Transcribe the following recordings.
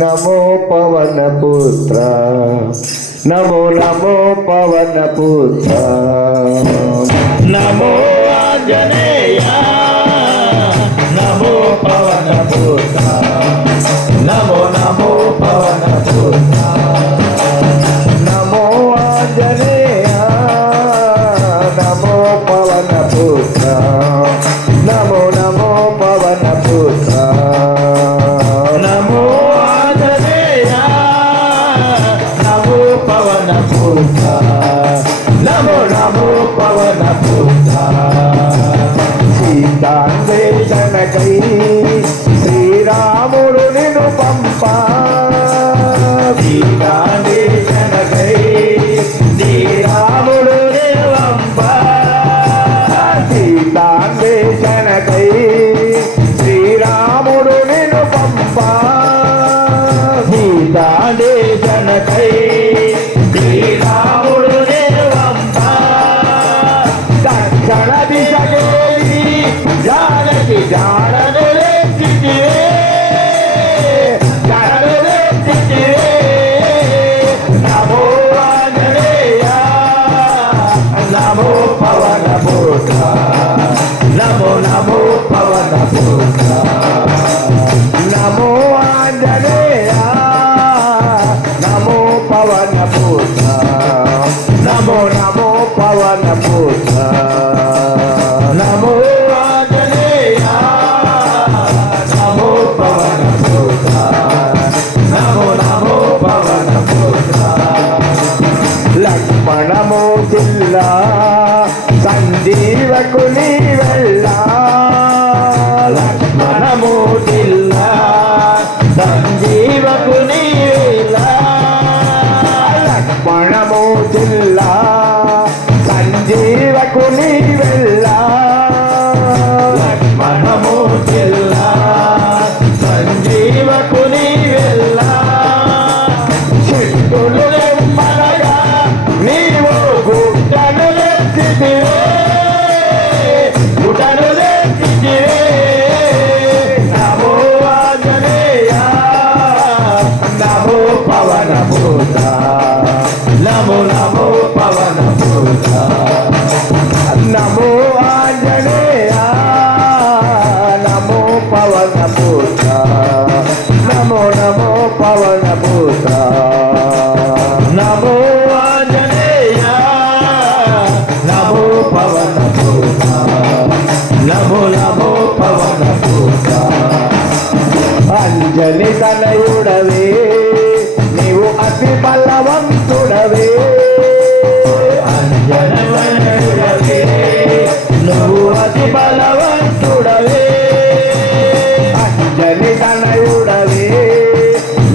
నమో పవన పుత్ర, నమో నమో పవన పుత్ర, నమో ఆంజనేయ, నమో పవన పుత్ర, నమో నమో పవన పుత్ర, నమో ఆంజనేయ, నమో పవన పుత్ర, నమో నమో పవన పుత్ర, నమో ఆంజనేయ, నమో పవన పుత్ర, నమో నమో పవన పుత్ర. సీతాన్వేషణకై శ్రీరాముడు నిన్ను పంపా, సీతాన్వేషణకై శ్రీరాముడు నిన్ను పంపా, సీతాన్వేషణకై శ్రీరాముడు నిన్ను పంపా, సీతాన్వేషణకై శ్రీరాముడు నిన్ను పంపా. దక్షిణ దిశకేలి జానకి జానను లేచితివే, జానను లేచితివే. నమో ఆంజనేయ, నమో పవన పుత్ర, నమో నమో పవన పుత్ర. నమో ఆంజనేయ, నమో పవన పుత్ర, నమో నమో పవన పుత్ర, నమో ఆంజనేయ, నమో పవన పుత్ర, నమో నమో పవన పుత్ర. లక్ష్మణము జిల్లా సంజీవకుని వెళ్ళా, లక్ష్మణము జిల్లా సంజీవకుని వేళ, లక్ష్మణము జిల్లా సంజీవకుని వెళ్ళా, లక్ష్మణము జిల్లా సంజీవకుని వేళ. చెట్టులు మనగా నీవు గుట్టను లెక్కితివే, గుట్టను లెక్కితివే. నమో ఆంజనేయ, నమో పవన పుత్ర, నమో నమో పవన పుత్ర. నమో ఆంజనేయ, నమో పవన పుత్ర, నమో నమో పవన పుత్ర, నమో ఆంజనేయ, నమో పవన పుత్ర, నమో నమో పవన పుత్ర. అంజలి తనయుడవే నీవు అతి బలవంతుడవే, అంజనవనయుడవే, నువ్వు అతి బలవంతుడవే. అంజలి తనయుడవే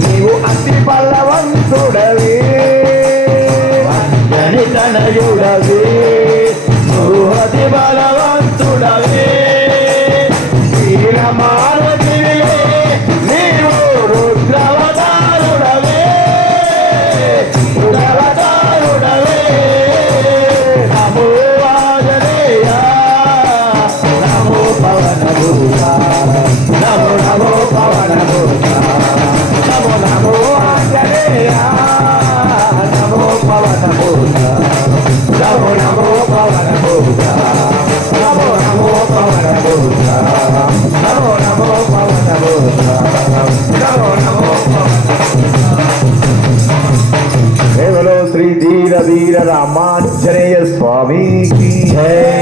నీవు అతి బలవంతుడవే, అంజనితనయుడవే, నువ్వు అతి బలవంతుడవే. వీరమానవివే, నీవు రుద్రవతారుడవే, రుద్రవతారుడవే. నమో ఆంజనేయ, నమో పవన పుత్ర, నమో నమో పవన పుత్ర, నమో నమో ఆంజనేయ, నమో పవన పుత్ర, నమో నమో పవన పుత్ర, నమో నమో పవన పుత్ర, నమో నమో పవన పుత్ర, నమో నమో కేవలం శ్రీ ధీర ధీర రామాంజనేయ స్వామికి జై.